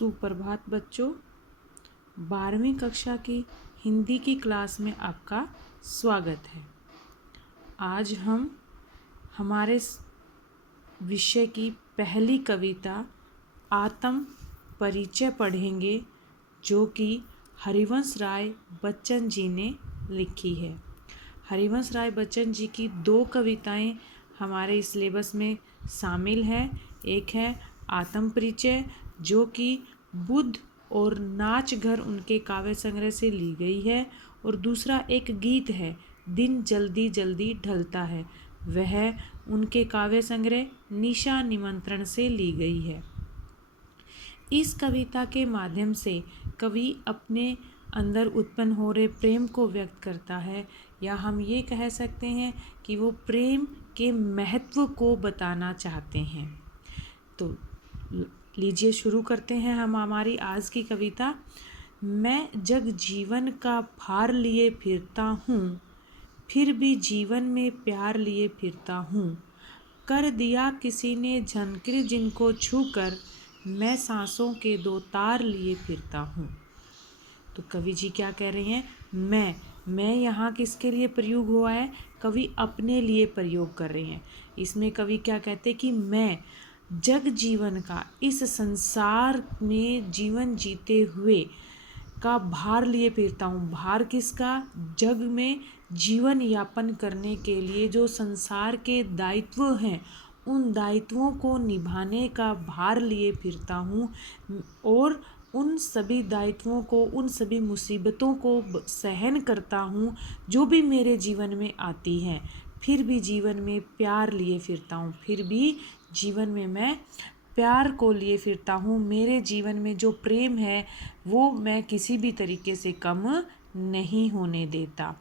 सुप्रभात बच्चों। 12वीं कक्षा की हिंदी की क्लास में आपका स्वागत है। आज हम हमारे विषय की पहली कविता आत्म परिचय पढ़ेंगे, जो कि हरिवंश राय बच्चन जी ने लिखी है। हरिवंश राय बच्चन जी की 2 कविताएं हमारे सिलेबस में शामिल हैं। एक है आत्म परिचय, जो कि बुद्ध और नाच घर उनके काव्य संग्रह से ली गई है, और दूसरा एक गीत है दिन जल्दी जल्दी ढलता है, वह उनके काव्य संग्रह निशा निमंत्रण से ली गई है। इस कविता के माध्यम से कवि अपने अंदर उत्पन्न हो रहे प्रेम को व्यक्त करता है, या हम ये कह सकते हैं कि वो प्रेम के महत्व को बताना चाहते हैं। तो लीजिए शुरू करते हैं हम हमारी आज की कविता। मैं जग जीवन का भार लिए फिरता हूँ, फिर भी जीवन में प्यार लिए फिरता हूँ। कर दिया किसी ने झनकर जिनको छूकर, मैं सांसों के 2 तार लिए फिरता हूँ। तो कवि जी क्या कह रहे हैं? मैं यहाँ किसके लिए प्रयोग हुआ है? कवि अपने लिए प्रयोग कर रहे हैं। इसमें कवि क्या कहते हैं कि मैं जग जीवन का, इस संसार में जीवन जीते हुए का भार लिए फिरता हूँ। भार किसका? जग में जीवन यापन करने के लिए जो संसार के दायित्व हैं, उन दायित्वों को निभाने का भार लिए फिरता हूँ, और उन सभी दायित्वों को, उन सभी मुसीबतों को सहन करता हूँ जो भी मेरे जीवन में आती हैं। फिर भी जीवन में प्यार लिए फिरता हूँ, फिर भी जीवन में मैं प्यार को लिए फिरता हूँ। मेरे जीवन में जो प्रेम है वो मैं किसी भी तरीके से कम नहीं होने देता।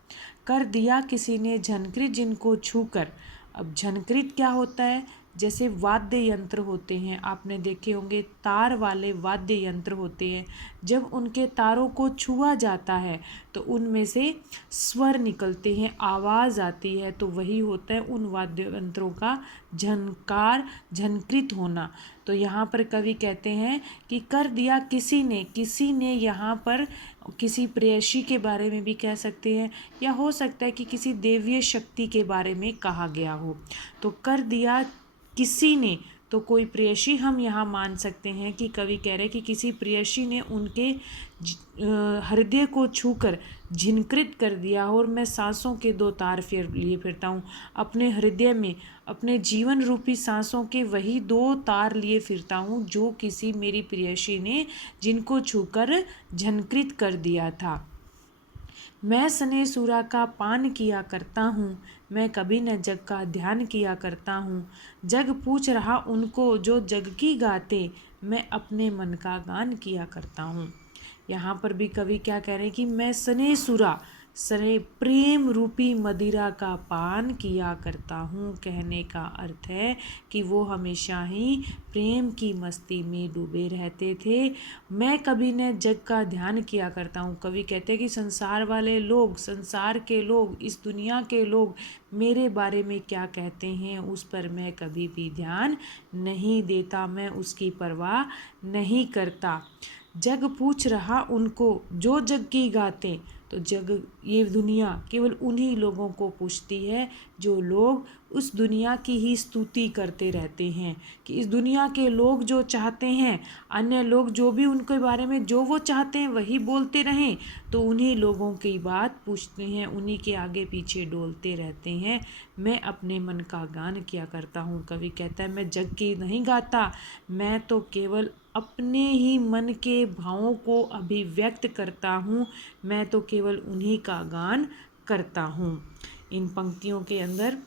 कर दिया किसी ने झनकृत जिनको छूकर। अब झनकृत क्या होता है? जैसे वाद्य यंत्र होते हैं, आपने देखे होंगे तार वाले वाद्य यंत्र होते हैं। जब उनके तारों को छुआ जाता है तो उनमें से स्वर निकलते हैं, आवाज़ आती है, तो वही होता है उन वाद्य यंत्रों का झनकार, झनकृत होना। तो यहाँ पर कवि कहते हैं कि कर दिया किसी ने यहाँ पर किसी प्रेयसी के बारे में भी कह सकते हैं, या हो सकता है कि किसी देवीय शक्ति के बारे में कहा गया हो। तो कर दिया किसी ने, तो कोई प्रेयसी हम यहाँ मान सकते हैं कि कवि कह रहे हैं कि किसी प्रेयसी ने उनके हृदय को छूकर झिनकृत कर दिया, और मैं सांसों के 2 तार लिए फिरता हूँ। अपने हृदय में अपने जीवन रूपी सांसों के वही 2 तार लिए फिरता हूँ जो किसी मेरी प्रेयसी ने जिनको छूकर झनकृत कर दिया था। मैं सने सूरा का पान किया करता हूँ, मैं कभी न जग का ध्यान किया करता हूँ। जग पूछ रहा उनको जो जग की गाते, मैं अपने मन का गान किया करता हूँ। यहाँ पर भी कवि क्या कह रहे हैं कि मैं सने सूरा, सने प्रेम रूपी मदिरा का पान किया करता हूँ। कहने का अर्थ है कि वो हमेशा ही प्रेम की मस्ती में डूबे रहते थे। मैं कभी न जग का ध्यान किया करता हूँ। कवि कहते हैं कि संसार वाले लोग, संसार के लोग, इस दुनिया के लोग मेरे बारे में क्या कहते हैं, उस पर मैं कभी भी ध्यान नहीं देता, मैं उसकी परवाह नहीं करता। जग पूछ रहा उनको जो जग की गाते, तो जग, ये दुनिया केवल उन्हीं लोगों को पूछती है जो लोग उस दुनिया की ही स्तुति करते रहते हैं। कि इस दुनिया के लोग जो चाहते हैं, अन्य लोग जो भी उनके बारे में जो वो चाहते हैं वही बोलते रहें, तो उन्हीं लोगों की बात पूछते हैं, उन्हीं के आगे पीछे डोलते रहते हैं। मैं अपने मन का गान किया करता हूँ। कवि कहता है मैं जग की नहीं गाता, मैं तो केवल अपने ही मन के भावों को अभिव्यक्त करता हूँ, मैं तो केवल उन्हीं का गान करता हूँ। इन पंक्तियों के अंदर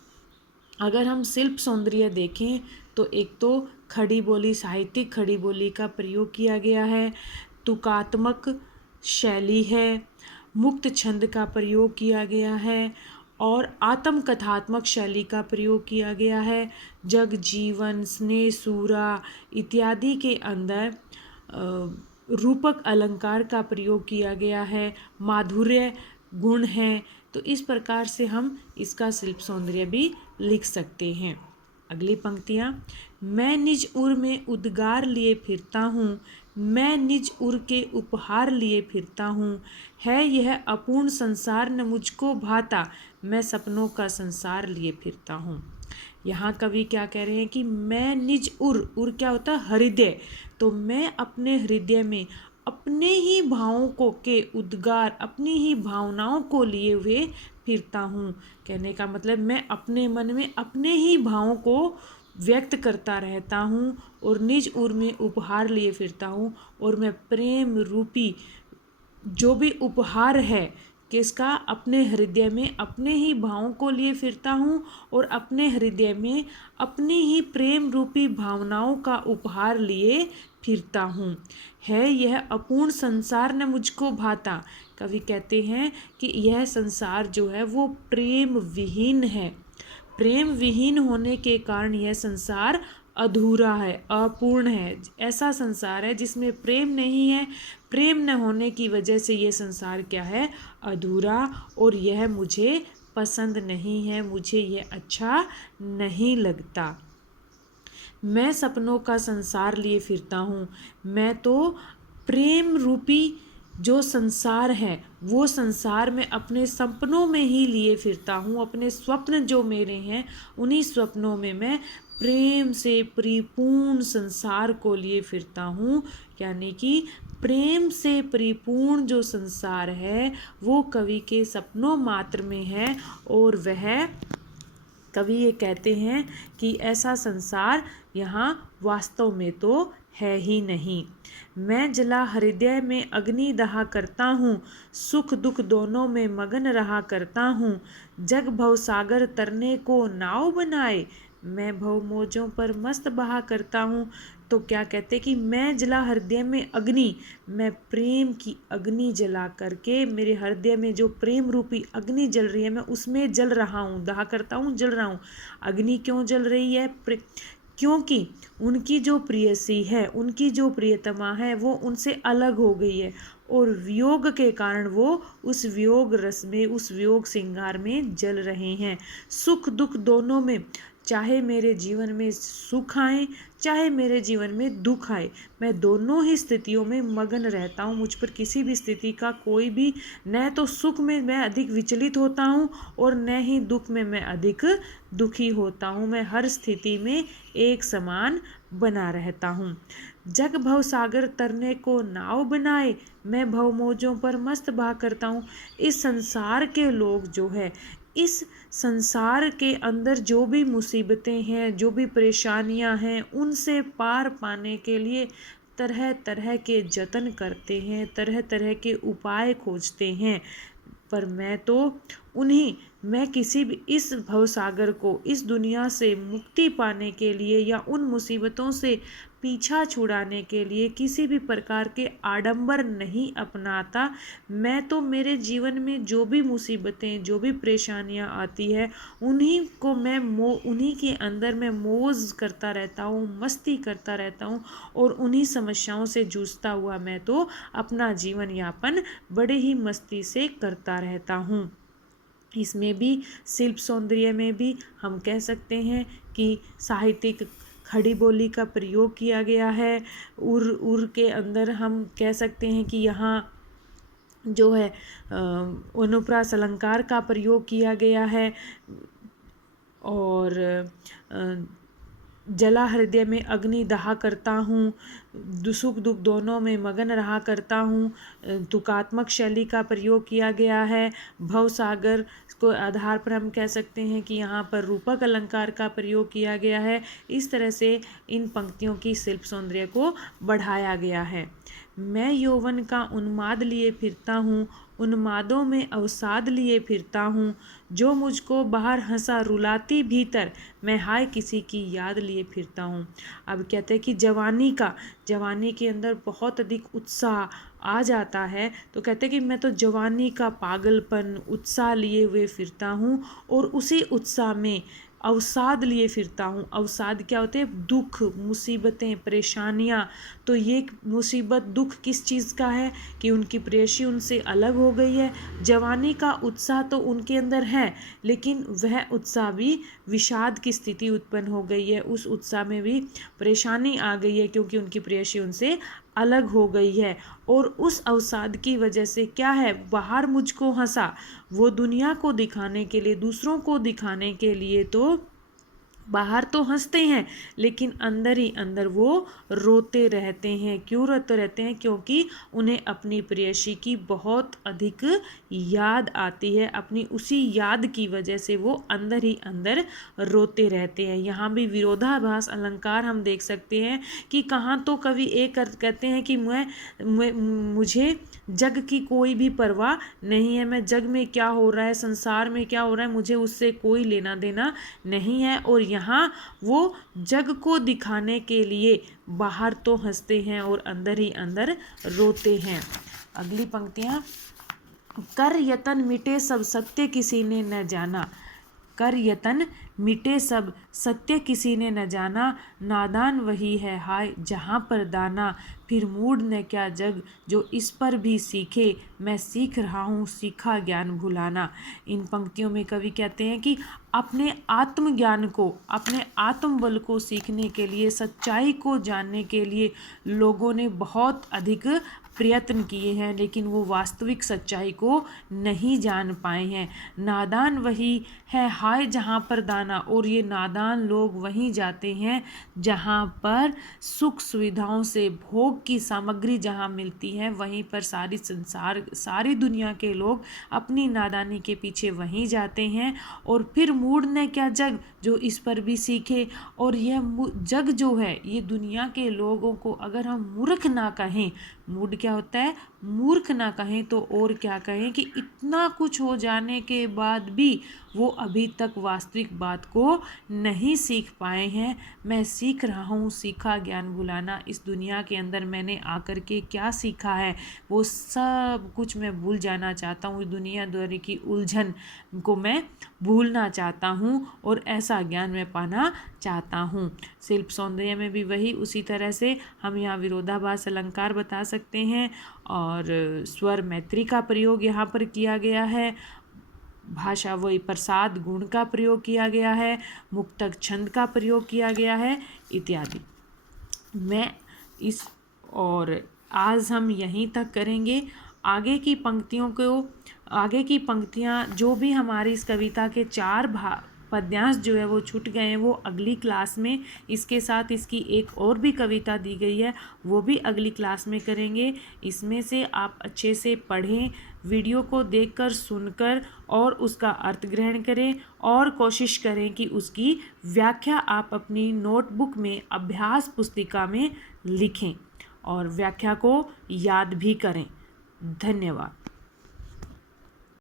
अगर हम शिल्प सौंदर्य देखें तो एक तो खड़ी बोली, साहित्यिक खड़ी बोली का प्रयोग किया गया है, तुकात्मक शैली है, मुक्त छंद का प्रयोग किया गया है, और आत्मकथात्मक शैली का प्रयोग किया गया है। जग जीवन, स्नेह सूरा इत्यादि के अंदर रूपक अलंकार का प्रयोग किया गया है, माधुर्य गुण है। तो इस प्रकार से हम इसका शिल्प सौंदर्य भी लिख सकते हैं। अगली पंक्तियाँ, मैं निज उर में उद्गार लिए फिरता हूँ, मैं निज उर के उपहार लिए फिरता हूँ। है यह अपूर्ण संसार न मुझको भाता, मैं सपनों का संसार लिए फिरता हूँ। यहाँ कवि क्या कह रहे हैं कि मैं निज उर क्या होता है? हृदय। तो मैं अपने हृदय में अपने ही भावों को के उद्गार, अपनी ही भावनाओं को लिए हुए फिरता हूँ। कहने का मतलब मैं अपने मन में अपने ही भावों को व्यक्त करता रहता हूँ और निज उर में उपहार लिए फिरता हूँ। और मैं प्रेम रूपी जो भी उपहार है किसका? अपने हृदय में अपने ही भावों को लिए फिरता हूँ और अपने हृदय में अपनी ही प्रेम रूपी भावनाओं का उपहार लिए फिरता हूँ। है यह अपूर्ण संसार न मुझको भाता। कवि कहते हैं कि यह संसार जो है वो प्रेम विहीन है। प्रेम विहीन होने के कारण यह संसार अधूरा है, अपूर्ण है। ऐसा संसार है जिसमें प्रेम नहीं है। प्रेम न होने की वजह से ये संसार क्या है? अधूरा। और यह मुझे पसंद नहीं है, मुझे ये अच्छा नहीं लगता। मैं सपनों का संसार लिए फिरता हूँ। मैं तो प्रेम रूपी जो संसार है वो संसार में अपने सपनों में ही लिए फिरता हूँ। अपने स्वप्न जो मेरे हैं उन्हीं स्वप्नों में मैं प्रेम से परिपूर्ण संसार को लिए फिरता हूँ। यानी कि प्रेम से परिपूर्ण जो संसार है वो कवि के सपनों मात्र में है। और वह कवि ये कहते हैं कि ऐसा संसार यहाँ वास्तव में तो है ही नहीं। मैं जला हृदय में अग्नि दहा करता हूँ, सुख दुख दोनों में मगन रहा करता हूँ। जग भव सागर तरने को नाव बनाए, मैं भव मौजों पर मस्त बहा करता हूँ। तो क्या कहते कि मैं जला हृदय में अग्नि, मैं प्रेम की अग्नि जला करके, मेरे हृदय में जो प्रेम रूपी अग्नि जल रही है मैं उसमें जल रहा हूँ, दहा करता हूँ, जल रहा हूँ। अग्नि क्यों जल रही है? क्योंकि उनकी जो प्रेयसी है, उनकी जो प्रियतमा है वो उनसे अलग हो गई है और वियोग के कारण वो उस वियोग रस में, उस वियोग श्रृंगार में जल रहे हैं। सुख दुख दोनों में, चाहे मेरे जीवन में सुख आए चाहे मेरे जीवन में दुख आए, मैं दोनों ही स्थितियों में मगन रहता हूँ। मुझ पर किसी भी स्थिति का कोई भी, न तो सुख में मैं अधिक विचलित होता हूँ और न ही दुख में मैं अधिक दुखी होता हूँ। मैं हर स्थिति में एक समान बना रहता हूँ। जग भव सागर तरने को नाव बनाए, मैं भव मौजों पर मस्त बहा करता हूँ। इस संसार के लोग जो है, इस संसार के अंदर जो भी मुसीबतें हैं, जो भी परेशानियां हैं, उनसे पार पाने के लिए तरह तरह के जतन करते हैं, तरह तरह के उपाय खोजते हैं। पर मैं किसी भी इस भवसागर को, इस दुनिया से मुक्ति पाने के लिए या उन मुसीबतों से पीछा छुड़ाने के लिए किसी भी प्रकार के आडंबर नहीं अपनाता। मैं तो मेरे जीवन में जो भी मुसीबतें, जो भी परेशानियां आती है उन्हीं के अंदर मैं मौज करता रहता हूँ, मस्ती करता रहता हूँ और उन्हीं समस्याओं से जूझता हुआ मैं तो अपना जीवन यापन बड़े ही मस्ती से करता रहता हूँ। इसमें भी शिल्प सौंदर्य में भी हम कह सकते हैं कि साहित्यिक खड़ी बोली का प्रयोग किया गया है। उर के अंदर हम कह सकते हैं कि यहाँ जो है अनुप्रास अलंकार का प्रयोग किया गया है। और जला हृदय में अग्नि दहा करता हूँ, सुख दुख दोनों में मगन रहा करता हूँ, तुकात्मक शैली का प्रयोग किया गया है। भव सागर को आधार पर हम कह सकते हैं कि यहाँ पर रूपक अलंकार का प्रयोग किया गया है। इस तरह से इन पंक्तियों की शिल्प सौंदर्य को बढ़ाया गया है। मैं यौवन का उन्माद लिए फिरता हूँ, उन्मादों में अवसाद लिए फिरता हूँ। जो मुझको बाहर हंसा रुलाती भीतर, मैं हाय किसी की याद लिए फिरता हूँ। अब कहते हैं कि जवानी के अंदर बहुत अधिक उत्साह आ जाता है, तो कहते हैं कि मैं तो जवानी का पागलपन, उत्साह लिए हुए फिरता हूँ और उसी उत्साह में अवसाद लिए फिरता हूँ। अवसाद क्या होते हैं? दुख, मुसीबतें, परेशानियाँ। तो ये मुसीबत, दुख किस चीज़ का है? कि उनकी प्रेयसी उनसे अलग हो गई है। जवानी का उत्साह तो उनके अंदर है, लेकिन वह उत्साह भी विषाद की स्थिति उत्पन्न हो गई है। उस उत्साह में भी परेशानी आ गई है क्योंकि उनकी प्रेयसी उनसे अलग हो गई है और उस अवसाद की वजह से क्या है, बाहर मुझको हंसा, वो दुनिया को दिखाने के लिए, दूसरों को दिखाने के लिए तो बाहर तो हंसते हैं लेकिन अंदर ही अंदर वो रोते रहते हैं। क्यों रोते रहते हैं? क्योंकि उन्हें अपनी प्रेयसी की बहुत अधिक याद आती है। अपनी उसी याद की वजह से वो अंदर ही अंदर रोते रहते हैं। यहाँ भी विरोधाभास अलंकार हम देख सकते हैं कि कहाँ तो कवि एक कहते हैं कि मुझे जग की कोई भी परवाह नहीं है, मैं जग में क्या हो रहा है, संसार में क्या हो रहा है, मुझे उससे कोई लेना देना नहीं है। और यहाँ वो जग को दिखाने के लिए बाहर तो हंसते हैं और अंदर ही अंदर रोते हैं। अगली पंक्तियाँ, कर यतन मिटे सब सत्य किसी ने न जाना, कर यतन मिटे सब सत्य किसी ने न जाना, नादान वही है हाय जहाँ पर दाना, फिर मूढ़ ने क्या जग जो इस पर भी सीखे, मैं सीख रहा हूँ सीखा ज्ञान भुलाना। इन पंक्तियों में कवि कहते हैं कि अपने आत्मज्ञान को, अपने आत्मबल को सीखने के लिए, सच्चाई को जानने के लिए लोगों ने बहुत अधिक प्रयत्न किए हैं लेकिन वो वास्तविक सच्चाई को नहीं जान पाए हैं। नादान वही है हाय जहाँ पर दाना, और ये नादान लोग वहीं जाते हैं जहाँ पर सुख सुविधाओं से भोग की सामग्री जहाँ मिलती है, वहीं पर सारी दुनिया के लोग अपनी नादानी के पीछे वहीं जाते हैं। और फिर मूढ़ ने क्या जग जो इस पर भी सीखे, और यह जग जो है, ये दुनिया के लोगों को अगर हम मूर्ख ना कहें, मूढ़ क्या होता है, मूर्ख ना कहें तो और क्या कहें, कि इतना कुछ हो जाने के बाद भी वो अभी तक वास्तविक बात को नहीं सीख पाए हैं। मैं सीख रहा हूँ सीखा ज्ञान भुलाना। इस दुनिया के अंदर मैंने आकर के क्या सीखा है वो सब कुछ मैं भूल जाना चाहता हूँ। दुनियादारी की उलझन को मैं भूलना चाहता हूँ और ऐसा ज्ञान मैं पाना चाहता हूँ। शिल्प सौंदर्य में भी वही उसी तरह से हम यहाँ विरोधाभास अलंकार बता सकते हैं और स्वर मैत्री का प्रयोग यहाँ पर किया गया है, भाषा वही प्रसाद गुण का प्रयोग किया गया है, मुक्तक छंद का प्रयोग किया गया है इत्यादि। मैं इस और आज हम यहीं तक करेंगे। आगे की पंक्तियाँ जो भी हमारी इस कविता के 4 पद्यांश जो है वो छूट गए हैं, वो अगली क्लास में, इसके साथ इसकी एक और भी कविता दी गई है वो भी अगली क्लास में करेंगे। इसमें से आप अच्छे से पढ़ें, वीडियो को देखकर सुनकर और उसका अर्थ ग्रहण करें और कोशिश करें कि उसकी व्याख्या आप अपनी नोटबुक में, अभ्यास पुस्तिका में लिखें और व्याख्या को याद भी करें। धन्यवाद।